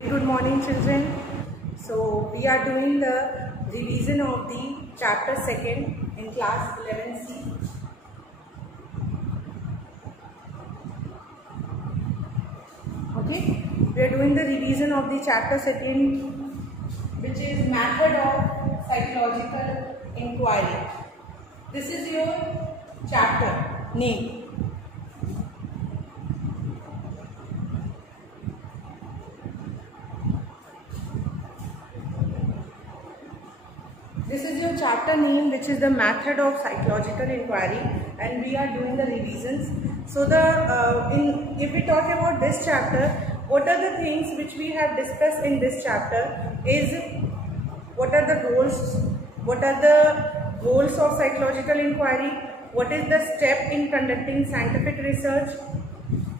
Good morning, children. So we are doing the revision of the chapter 2nd in class 11C. Okay, we are doing the revision of the chapter 2nd, which is method of psychological inquiry. This is your chapter name. This is your chapter name, which is the method of psychological inquiry, and we are doing the revisions. So if we talk about this chapter, what are the things which we have discussed in this chapter is what are the goals of psychological inquiry, what is the step in conducting scientific research.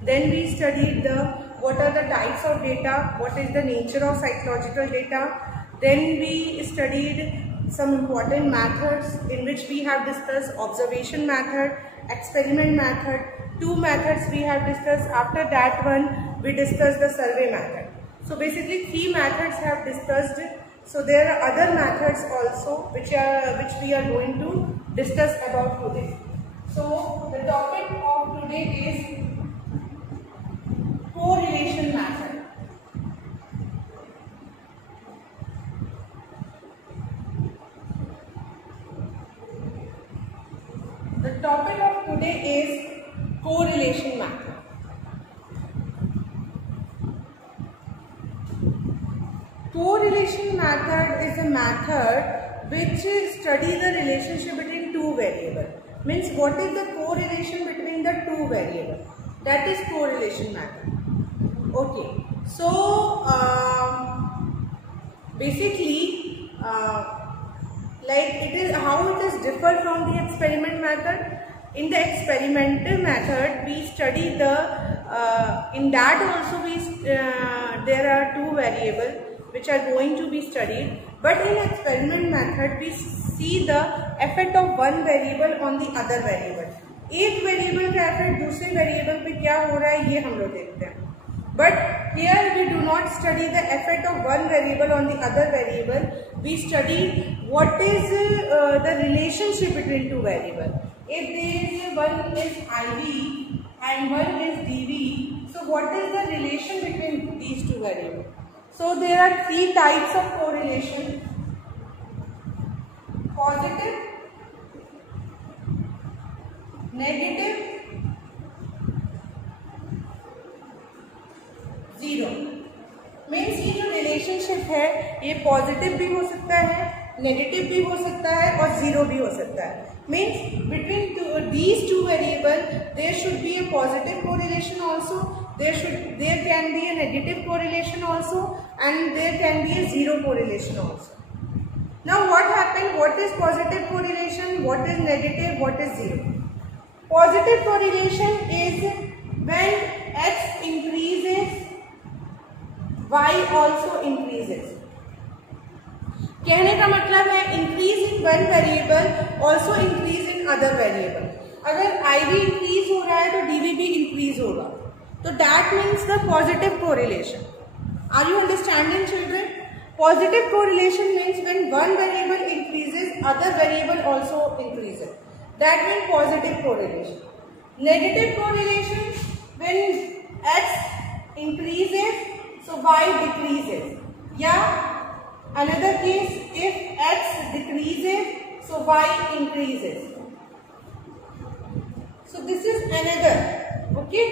Then we studied what are the types of data, what is the nature of psychological data. Then we studied some important methods in which we have discussed observation method, experiment method. Two methods we have discussed. After that one we discussed the survey method. So basically 3 methods have discussed. So there are other methods also which we are going to discuss about today. So the topic of today is correlation method. The topic of today is correlation method. Correlation method is a method which studies the relationship between two variables. Means what is the correlation between the two variables? That is correlation method. Okay. So basically like it is how it is different from the experiment method. In the experimental method we study in that also there are two variables which are going to be studied, but in experiment method we see the effect of one variable on the other variable. एक variable का effect दूसरे variable पे क्या हो रहा है ये हम लोग देखते हैं. But here we do not study the effect of one variable on the other variable. We study what is the relationship between two variables. If there is one is IV and one is DV, so what is the relation between these two variables? So there are 3 types of correlation: positive, negative, zero. Means ये जो relationship है ये positive भी हो सकता है, negative भी हो सकता है और जीरो भी हो सकता है. Means between these two variables there should be a positive correlation also, there can be a negative correlation also, and there can be a zero correlation also. Now what happens? What is positive correlation? What is negative? What is zero? Positive correlation is when x increases, y also increases. कहने का मतलब है increase in one variable also increase in other variable. अगर IV increase हो रहा है तो DV भी increase होगा. तो that means the positive correlation. Are you understanding, children? Positive correlation means when one variable increases, other variable also increases. That means positive correlation. Negative correlation, when x increases, so y decreases. Yeah. Another case, if x decreases, so y increases. So this is another. Okay.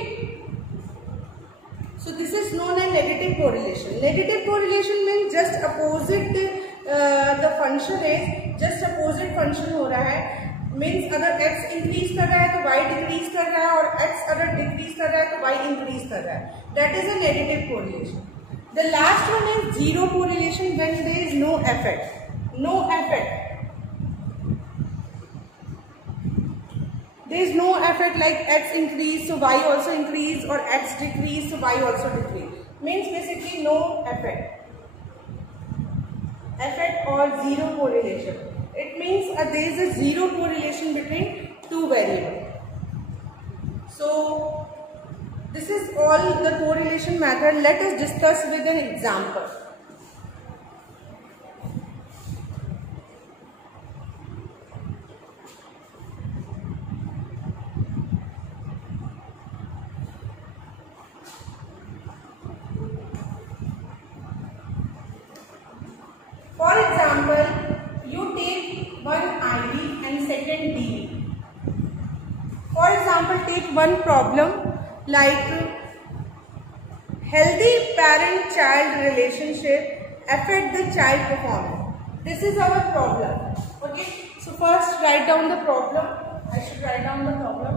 So this is known as negative correlation. Negative correlation means just opposite the function is just opposite function हो रहा है. Means अगर x increase कर रहा है तो y decrease कर रहा है, और x अगर decrease कर रहा है तो y increase कर रहा है. That is a negative correlation. The last one is zero correlation, when there is no effect. No effect. There is no effect, like x increase so y also increase, or x decrease so y also decrease. Means basically no effect. Effect or zero correlation. It means there is a zero correlation between two variables. So This is all the correlation method. Let us discuss with an example. For example, you take one IV and second DV. For example, take one problem like healthy parent-child relationship affect the child performance. This is our problem. Okay. So first write down the problem. I should write down the problem.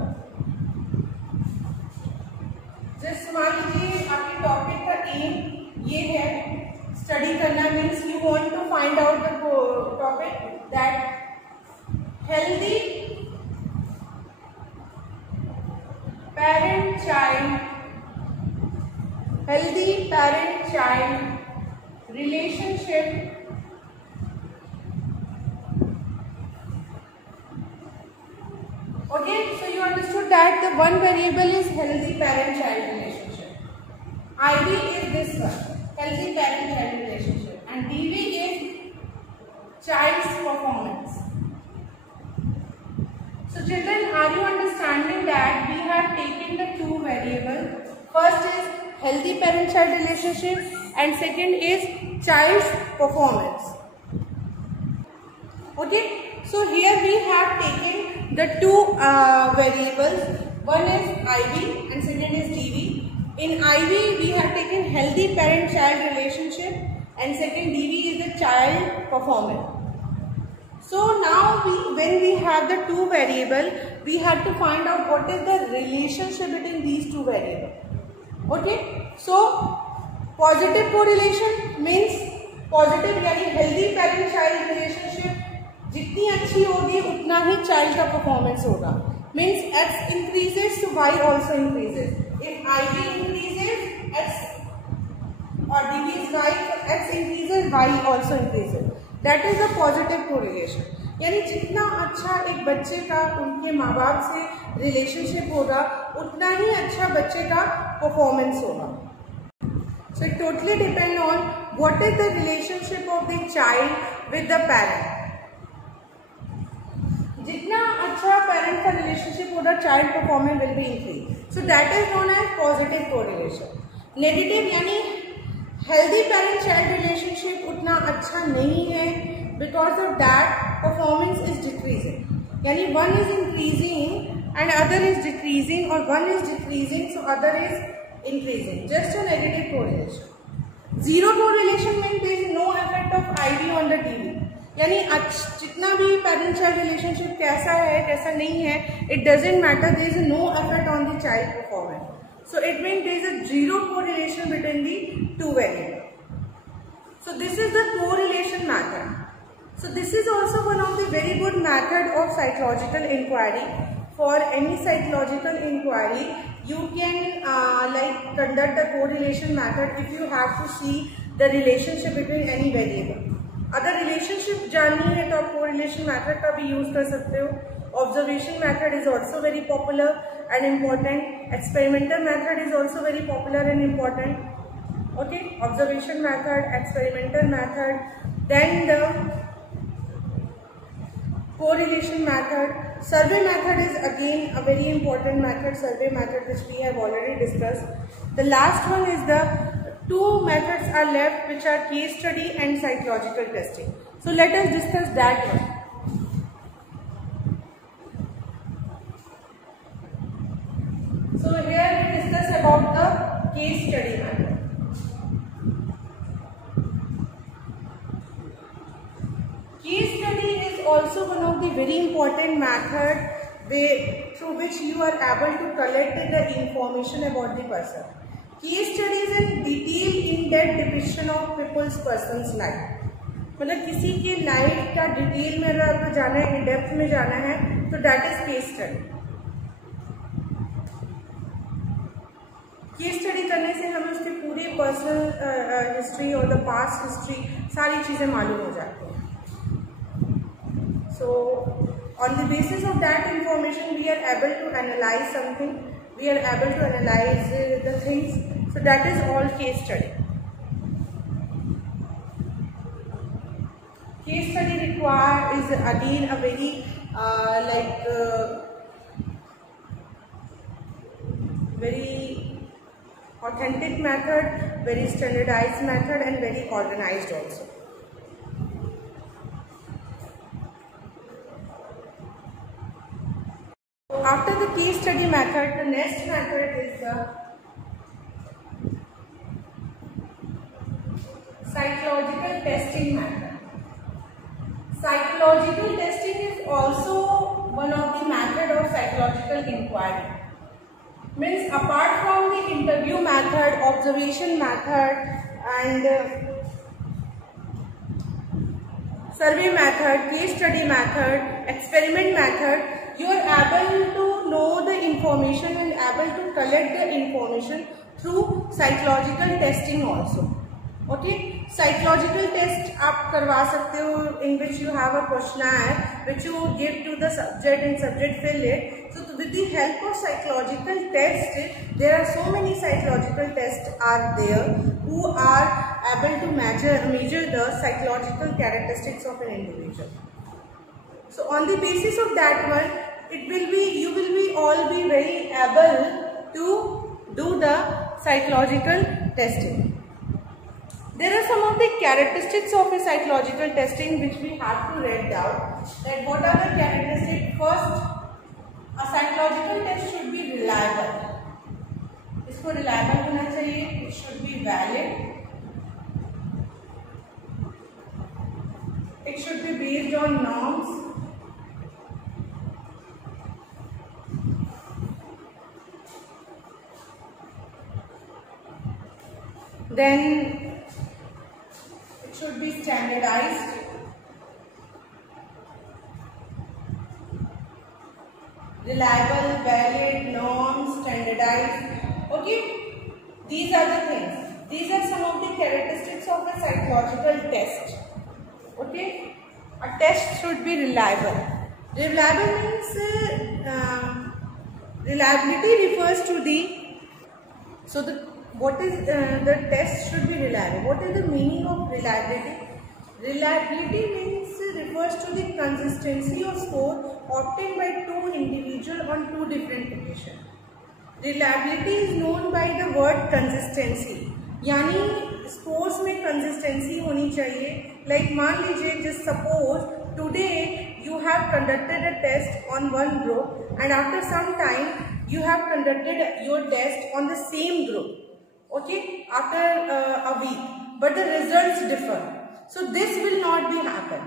Just मान लीजिए आपके topic का M ये है, study करना means you want to find out the topic that healthy parent-child relationship okay, so you understood that the one variable is healthy parent-child relationship. IV is this one, healthy parent-child relationship, and DV is child's performance. So children, are you understanding that we have taken the two variables? First is healthy parent-child relationship and second is child's performance. Okay, so here we have taken the two variables. One is IV and second is DV. In IV we have taken healthy parent-child relationship and second DV is the child performance. So now when we have the two variables, we have to find out what is the relationship between these two variables. Okay, so positive correlation means positive यानी healthy parent-child relationship जितनी अच्छी होगी उतना ही child का performance होगा. Means X increases so Y also increases. If IV increases, X or DV is Y, so X increases, Y also increases. That is the positive correlation. यानी जितना अच्छा एक बच्चे का उनके माँ बाप से रिलेशनशिप होगा उतना ही अच्छा बच्चे का परफॉर्मेंस होगा. So it totally depends on what is the relationship of the child with the parent. जितना अच्छा पेरेंट का रिलेशनशिप होगा child performance will be increase. So that is known as positive correlation. Negative यानी healthy parent child relationship उतना अच्छा नहीं है, because of that performance is decreasing. यानी one is increasing and other is decreasing और one is decreasing so other is increasing. Just a negative correlation. Zero correlation means there is no effect of IV on the TV. यानी जितना भी parent child relationship कैसा है कैसा नहीं है, it doesn't matter, there is no effect on the child performance. So it means there is a zero correlation between the two variable. So this is the correlation method. So this is also one of the very good method of psychological inquiry. For any psychological inquiry you can conduct the correlation method if you have to see the relationship between any variable. अगर relationship जाननी है तो आप correlation method का भी use कर सकते हो. Observation method is also very popular and important. Experimental method is also very popular and important. Okay, observation method, experimental method, then the correlation method. Survey method is again a very important method, survey method, which we have already discussed. The last one is the two methods are left, which are case study and psychological testing. So let us discuss that one. So here we discuss about the case study method. Case study is also one of the very important method through which you are able to collect the information about the person. Case study is a detailed in-depth depiction of people's person's life. मतलब किसी की life का detail में अगर आपको जाना है, in depth में जाना है, तो that is case study. Case study करने से हमें उसकी पूरी पर्सनल हिस्ट्री और द पास्ट हिस्ट्री सारी चीजें मालूम हो जाती हैं. So on the basis of that information we are able to analyze something, we are able to analyze the things. So that is all case study. Case study required is again a very very authentic method, very standardized method, and very organized also. After the case study method, the next method is the psychological testing method. Psychological testing is also one of the method of psychological inquiry. Means apart from the interview method, observation method, and survey method, case study method, experiment method, you are able to know the information and able to collect the information through psychological testing also. Okay, psychological test आप करवा सकते हो, in which you have a questionnaire which you give to the subject and subject fill it. So with the help of psychological test, there are so many psychological tests are there who are able to measure the psychological characteristics of an individual. So on the basis of that one, you will be all be very able to do the psychological testing. There are some of the characteristics of a psychological testing which we have to write down. That what are the characteristics? First, a psychological test should be reliable. इसको reliable होना चाहिए. It should be valid. It should be based on norms. Then it should be standardized. Reliable, valid, norms, standardized. Okay, these are the things. These are some of the characteristics of a psychological test. Okay, a test should be reliable. Reliable means reliability refers to the what is the test should be reliable. What is the meaning of reliability? Reliability means refers to the consistency of score obtained by two individuals on two different occasions. Reliability is known by the word consistency. यानी scores में consistency होनी चाहिए. Like मान लीजिए, just suppose today you have conducted a test on one group and after some time you have conducted your test on the same group. Okay, after a week, but the results differ. So this will not be happen.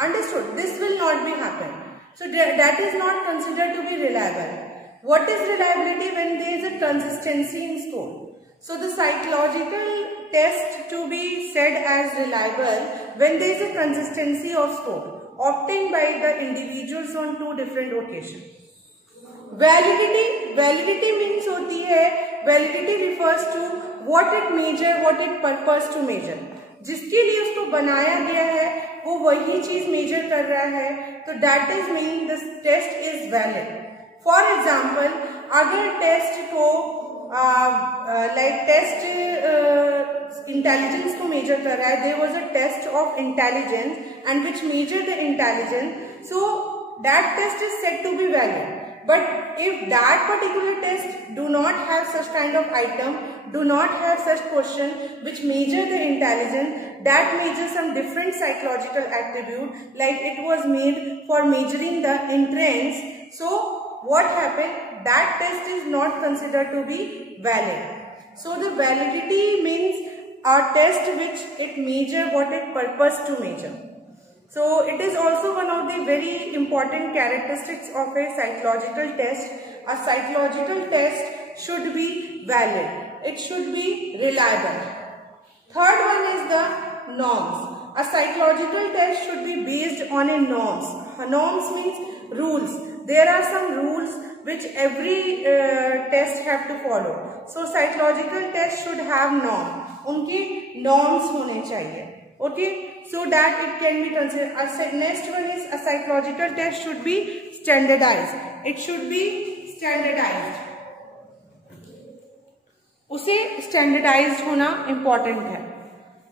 Understood? This will not be happen. So that is not considered to be reliable. What is reliability? When there is a consistency in score. So the psychological test to be said as reliable when there is a consistency of score obtained by the individuals on two different occasions. Validity means होती है, validity refers to what it measure, what it purpose to measure. जिसके लिए उसको बनाया गया है वो वही चीज मेजर कर रहा है, तो that is mean this test is valid. For example, अगर टेस्ट को टेस्ट इंटेलिजेंस को मेजर कर रहा है, there was a test of intelligence and which measured the intelligence, so that test is said to be valid. But if that particular test do not have such kind of item, do not have such question which measure the intelligence, that measures some different psychological attribute, like it was made for measuring the entrance, so what happened? That test is not considered to be valid. So the validity means a test which it measure what it purpose to measure. So it is also one of the very important characteristics of a psychological test. A psychological test should be valid. It should be reliable. Third one is the norms. A psychological test should be based on a norms. Norms means rules. There are some rules which every test have to follow. So psychological test should have norm. उनके norms होने चाहिए. Okay, so that it can be considered. Next one is a psychological test should be standardized. It should be standardized. उसे standardised होना important है।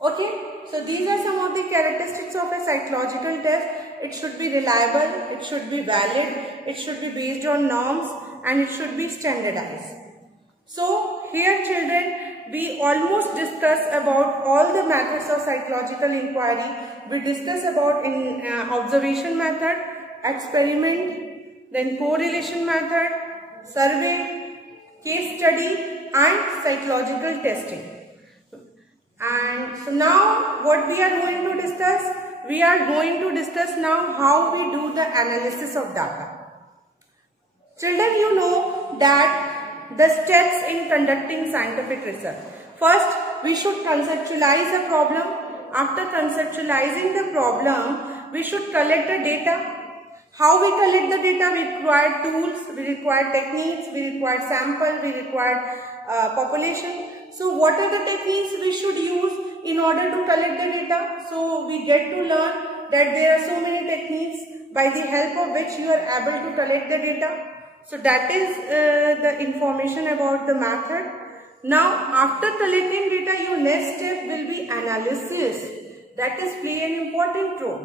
Okay, so these are some of the characteristics of a psychological test. It should be reliable, it should be valid, it should be based on norms, and it should be standardized. So here children, we almost discussed about all the methods of psychological inquiry. We discussed about observation method, experiment, then correlation method, survey, case study, and psychological testing. And so now what we are going to discuss? We are going to discuss now how we do the analysis of data. Children, you know that the steps in conducting scientific research. First, we should conceptualize a problem. After conceptualizing the problem, we should collect the data. How we collect the data? We require tools, we require techniques, we require sample, we require population. So what are the techniques we should use in order to collect the data? So we get to learn that there are so many techniques by the help of which you are able to collect the data. So that is the information about the method. Now after collecting data, your next step will be analysis. That is play an important role.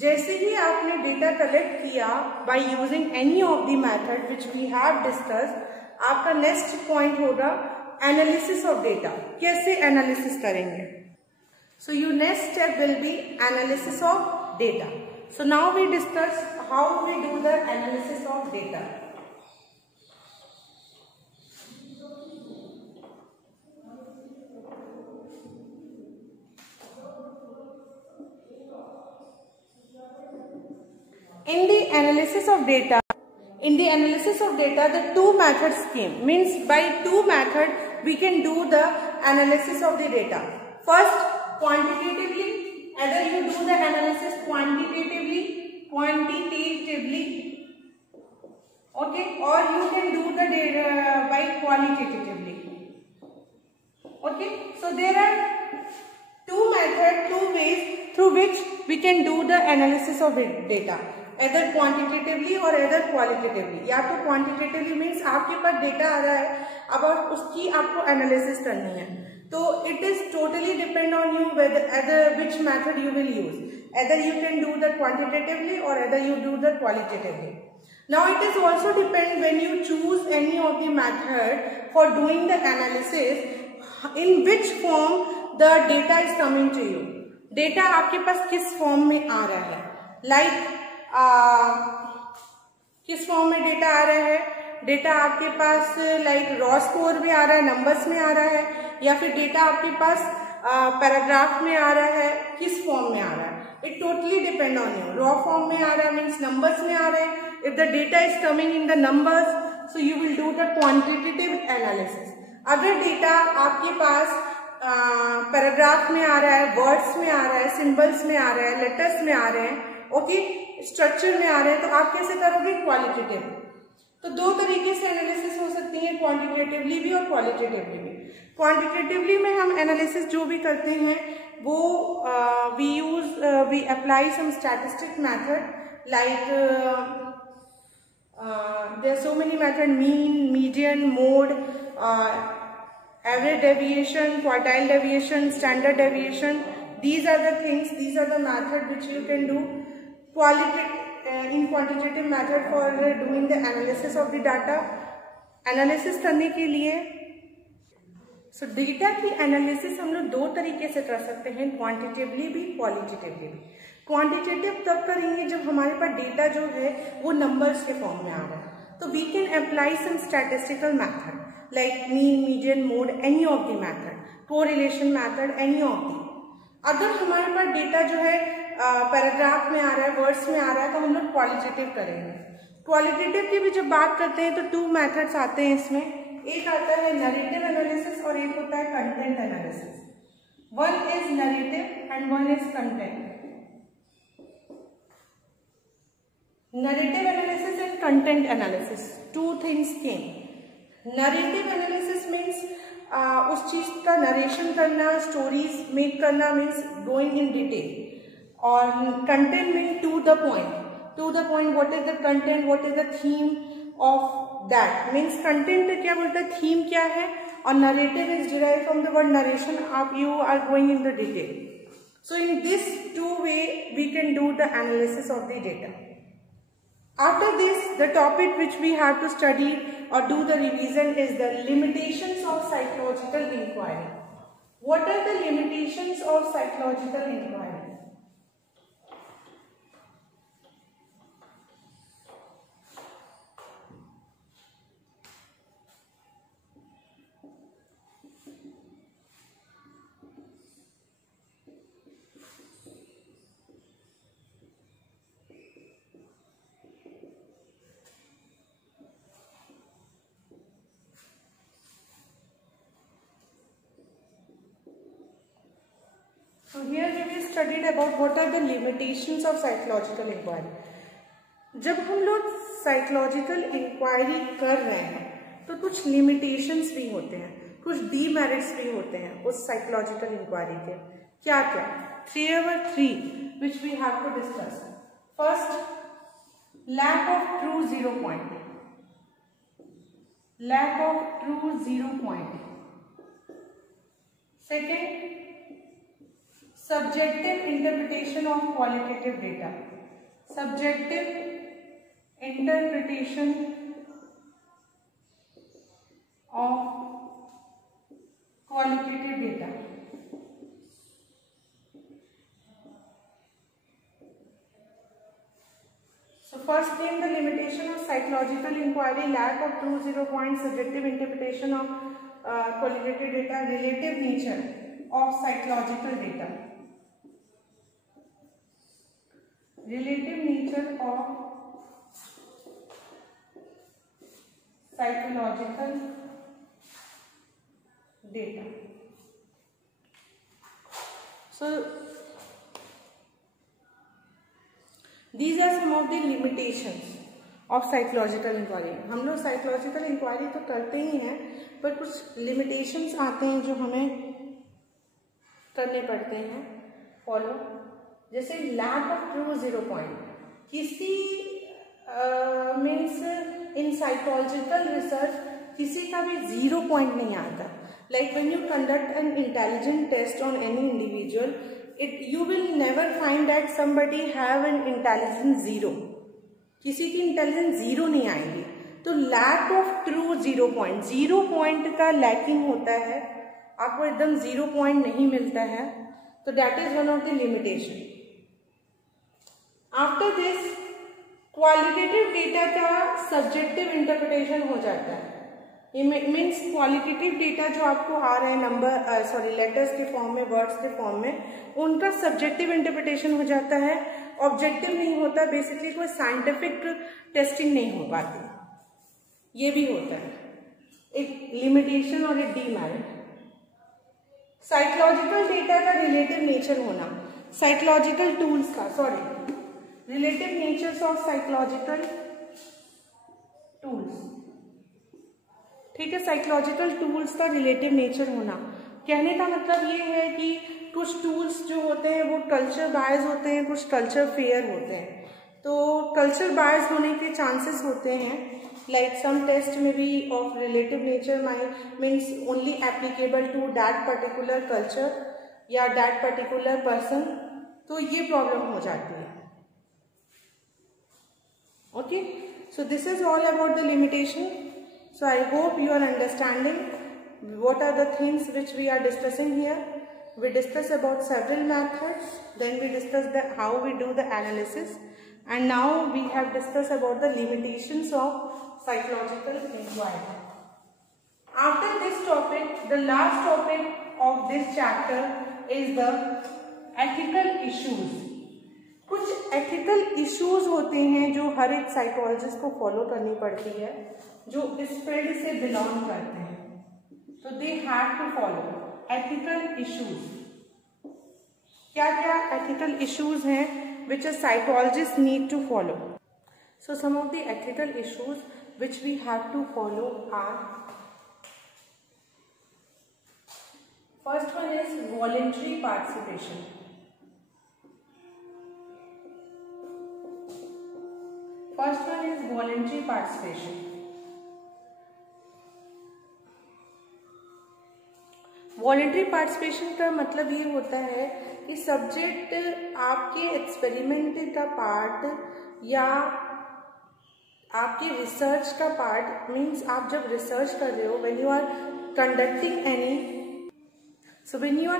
जैसे ही आपने data collect किया by using any of the method which we have discuss, आपका next point होगा analysis of data. कैसे analysis करेंगे? So your next step will be analysis of data. So now we discuss how we do the analysis of data. In the analysis of data, the two methods came. Means by two methods we can do the analysis of the data. First, quantitatively. Either you do the analysis quantitatively, okay, or you can do the data by qualitatively. Okay, so there are two methods, two ways through which we can do the analysis of data. Either quantitatively or either qualitatively. या तो quantitatively means आपके पास data आ रहा है, अब उसकी आपको analysis करनी है, तो it is totally depend on you whether which method you will use. Either you can do the quantitatively or either you do the qualitatively. Now it is also depend when you choose any of the method for doing the analysis, in which form the data is coming to you. Data आपके पास किस form में आ रहा है? Like किस form में data आ रहा है? Data आपके पास लाइक रॉ स्कोर में आ रहा है, नंबर्स में आ रहा है, या फिर डेटा आपके पास पैराग्राफ में आ रहा है, किस फॉर्म में आ रहा है? It totally depend on you. Raw form में आ रहा है मीन्स नंबर्स में आ रहे हैं। If the data is coming in the numbers, so you will do the quantitative analysis. अगर डेटा आपके पास पैराग्राफ में आ रहा है, वर्ड्स में आ रहा है, सिंबल्स में आ रहा है, लेटर्स में आ रहे हैं, ओके, स्ट्रक्चर में आ रहे हैं, तो आप कैसे करोगे? क्वालिटेटिव। तो दो तरीके से एनालिसिस हो सकती है, क्वांटिटेटिवली भी और क्वालिटेटिवली भी। क्वांटिटेटिवली में हम एनालिसिस जो भी करते हैं वो we apply some statistic method like there are so many method, mean, median, mode, average deviation, quartile deviation, standard deviation. These are the things, these are the method which you can do in quantitative method for doing the analysis of the data. Analysis करने के लिए data की analysis हम लोग दो तरीके से कर सकते हैं, क्वांटिटेटिवली भी, क्वालिटेटिवली भी। क्वांटिटेटिव तब करेंगे जब हमारे पास डेटा जो है वो नंबर्स के फॉर्म में आ रहा है, तो we can apply some statistical method like mean, median, mode, any of the method, correlation method, any of the. अगर हमारे पास डेटा जो है पैराग्राफ में आ रहा है, वर्ड्स में आ रहा है, तो हम लोग क्वालिटेटिव करेंगे। क्वालिटेटिव की भी जब बात करते हैं तो टू मेथड्स आते हैं इसमें। एक आता है नरेटिव एनालिसिस और एक होता है content analysis. One is narrative and one is content. Narrative analysis and content analysis, two things came. Narrative analysis means उस चीज का नरेशन करना, स्टोरीज मेक करना, मीन्स गोइंग इन डिटेल। और content mean to the point, what is the content, what is the theme of that. Means content क्या बोलता है, theme क्या है or narrative is derived from the word narration. You are going in the detail. So in this two way we can do the analysis of the data. After this, the topic which we have to study or do the revision is the limitations of psychological inquiry. What are the limitations of psychological inquiry? So here we will studied about what are the limitations of psychological inquiry. जब हम लोग psychological inquiry कर रहे हैं तो कुछ limitations भी होते हैं, कुछ demerits भी होते हैं उस psychological inquiry के. क्या क्या? 3 which we have to discuss. First, lack of true zero point. Lack of true zero point. Second, subjective interpretation of qualitative data. Subjective interpretation of qualitative data. So first thing, the limitation of psychological inquiry, lack of true zero point, subjective interpretation of qualitative data, relative nature of psychological data. Relative nature of psychological data. So these are some of the limitations of psychological inquiry. हम लोग psychological inquiry तो करते ही हैं, पर कुछ limitations आते हैं जो हमें करने पड़ते हैं फॉलो. जैसे lack of true zero point. किसी मीन्स इन साइकोलॉजिकल रिसर्च किसी का भी जीरो पॉइंट नहीं आता. Like when you conduct an intelligent test on any individual, you will never find that somebody have an intelligence zero. किसी की intelligence zero नहीं आएगी. तो lack of true zero point, zero point का lacking होता है, आपको एकदम जीरो पॉइंट नहीं मिलता है. तो that is one of the limitation. After this, qualitative data का सब्जेक्टिव इंटरप्रिटेशन हो जाता है. ये मीन्स क्वालिटेटिव डेटा जो आपको आ रहे हैं नंबर लेटर्स के फॉर्म में, वर्ड्स के फॉर्म में, उनका सब्जेक्टिव इंटरप्रिटेशन हो जाता है, ऑब्जेक्टिव नहीं होता. बेसिकली कोई साइंटिफिक टेस्टिंग नहीं हो पाती. ये भी होता है एक लिमिटेशन और एक डीमेरिट. साइकोलॉजिकल डेटा का रिलेटिव नेचर होना, साइकोलॉजिकल टूल्स का relative natures of psychological tools. ठीक है, साइकोलॉजिकल टूल्स का रिलेटिव नेचर होना. कहने का मतलब ये है कि कुछ टूल्स जो होते हैं वो कल्चर बायस होते हैं, कुछ कल्चर फेयर होते हैं. तो कल्चर बायस होने के चांसेस होते हैं. लाइक सम टेस्ट में भी of relative nature means only applicable to that particular culture या दैट पर्टिकुलर पर्सन. तो ये प्रॉब्लम हो जाती है. Okay, so this is all about the limitation. So I hope you are understanding what are the things which we are discussing here. We discuss about several methods, then we discuss how we do the analysis, and now we have discussed about the limitations of psychological inquiry. After this topic, the last topic of this chapter is the ethical issues. कुछ ethical issues होते हैं जो हर एक psychologist को follow करनी पड़ती है जो इस फील्ड से बिलोंग करते हैं. तो they have to follow ethical issues. क्या क्या एथिकल इश्यूज हैं which a psychologist need to follow. So some of the ethical issues which we have to follow are, first one is voluntary participation. First one is voluntary participation. Voluntary participation का मतलब ये होता है कि subject आपके experiment का part या आपके रिसर्च का पार्ट, मीन्स आप जब रिसर्च कर रहे हो, when you are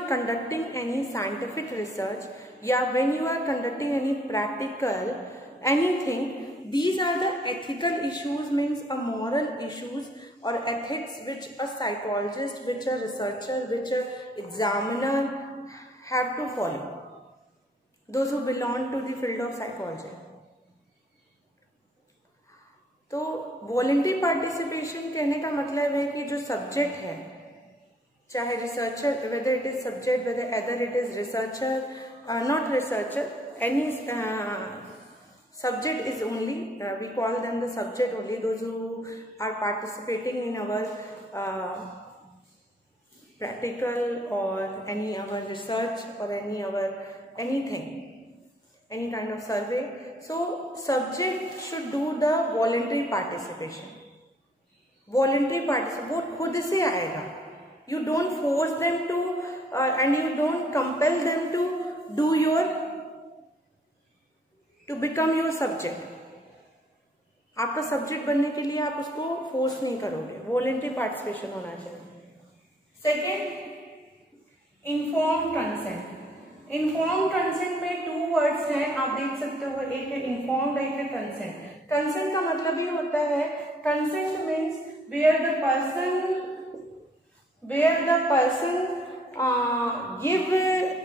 conducting any scientific research या when you are conducting any practical anything, these are the ethical issues, means a moral issues or ethics which a psychologist, which a researcher, which a examiner have to follow, those who belong to the field of psychology. तो voluntary participation कहने का मतलब है कि जो subject है, चाहे researcher, whether it is subject, whether it is researcher, not researcher, any subject is only, we call them the subject only, those who are participating in our practical or any our research or anything, any kind of survey. So subject should do the voluntary participation. Voluntary participation वो खुद से आएगा. You don't force them to and you don't compel them to do to become your subject. आपका subject बनने के लिए आप उसको फोर्स नहीं करोगे. वॉलंटरी पार्टिसिपेशन होना चाहिए. Second, inform consent. Inform consent में 2 वर्ड्स हैं, आप देख सकते हो, एक है इन्फॉर्म्ड, एक है कंसेंट. कंसेंट का मतलब ये होता है, consent means where the person give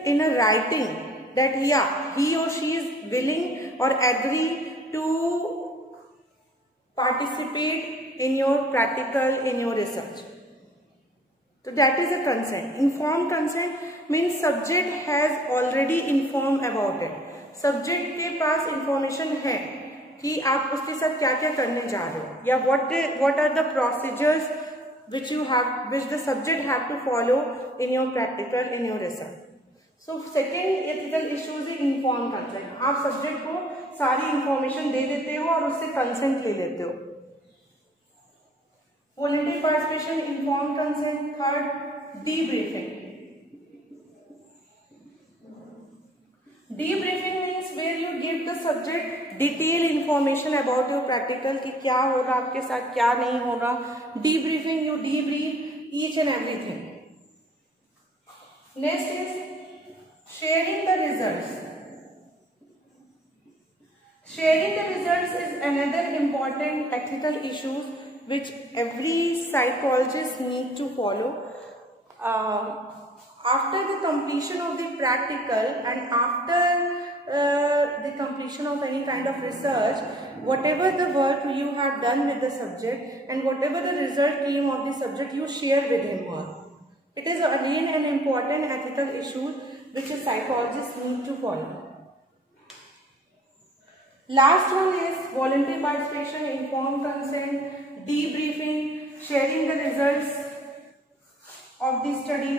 in a writing that yeah, he or she is willing or agree to participate in your practical, in your research. So that is a consent. Informed consent means subject has already informed about it. Subject के पास information है कि आप उसके साथ क्या क्या करने जा रहे हो, या what are the procedures which the subject have to follow in your practical, in your research. So second ethical issues is informed consent. आप सब्जेक्ट को सारी इंफॉर्मेशन दे देते हो और उससे कंसेंट ले लेते हो. Voluntary participation, informed consent. Third, debriefing. Debriefing means where you give the subject detail information about your practical, कि क्या हो रहा आपके साथ, क्या नहीं हो रहा. Debriefing, you debrief each and everything. Next is sharing the results. Sharing the results is another important ethical issue which every psychologist need to follow. After the completion of the practical and after the completion of any kind of research, whatever the work you have done with the subject and whatever the result came of the subject, you share with him or her. It is again an important ethical issue which a psychologist need to follow. Last one is voluntary participation, informed consent, debriefing, sharing the results of the study.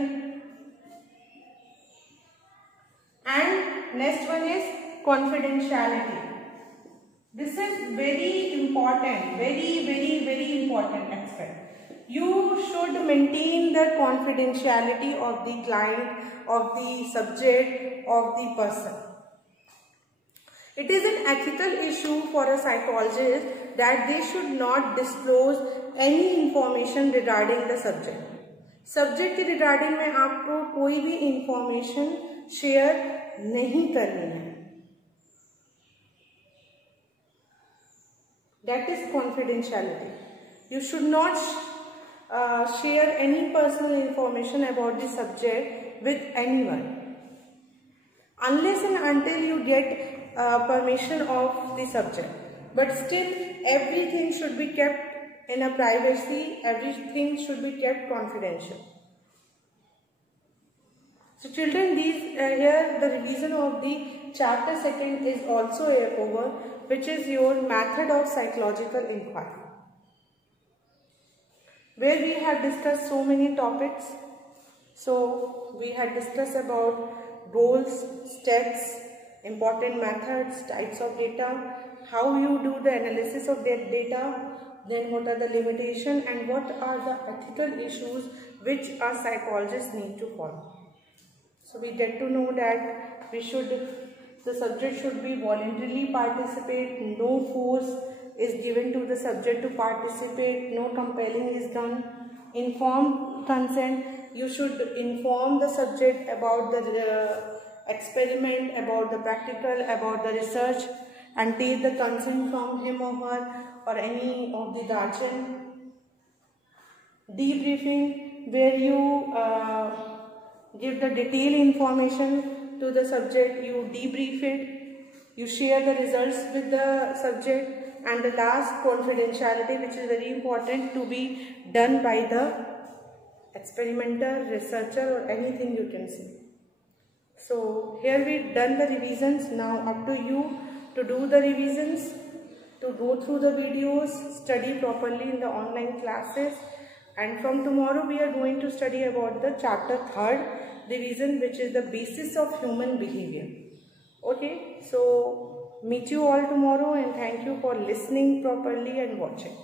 And next one is confidentiality. This is very important, very important aspect. You should maintain the confidentiality of the client, of the subject, of the person. It is an ethical issue for a psychologist that they should not disclose any information regarding the subject. Subject के regarding में आपको कोई भी information share नहीं करनी है. That is confidentiality. You should not share any personal information about the subject with anyone unless and until you get permission of the subject. But still everything should be kept in a privacy, everything should be kept confidential. So children, these here the revision of the chapter 2 is also over, which is your method of psychological inquiry, where we have discussed so many topics. So we had discussed about goals, steps, important methods, types of data, how you do the analysis of that data, then what are the limitations and what are the ethical issues which a psychologist need to follow. So we get to know that the subject should be voluntarily participate, no force is given to the subject to participate, no compelling is done. Informed consent, you should inform the subject about the experiment, about the practical, about the research, and take the consent from him or her or any of the guardian. Debriefing, where you give the detailed information to the subject, you debrief it, you share the results with the subject. And the last, confidentiality, which is very important to be done by the experimenter, researcher, or anything you can see. So here we've done the revisions. Now up to you to do the revisions, to go through the videos, study properly in the online classes. And from tomorrow we are going to study about the chapter 3rd revision, which is the basis of human behavior. Okay, so meet you all tomorrow, and thank you for listening properly and watching.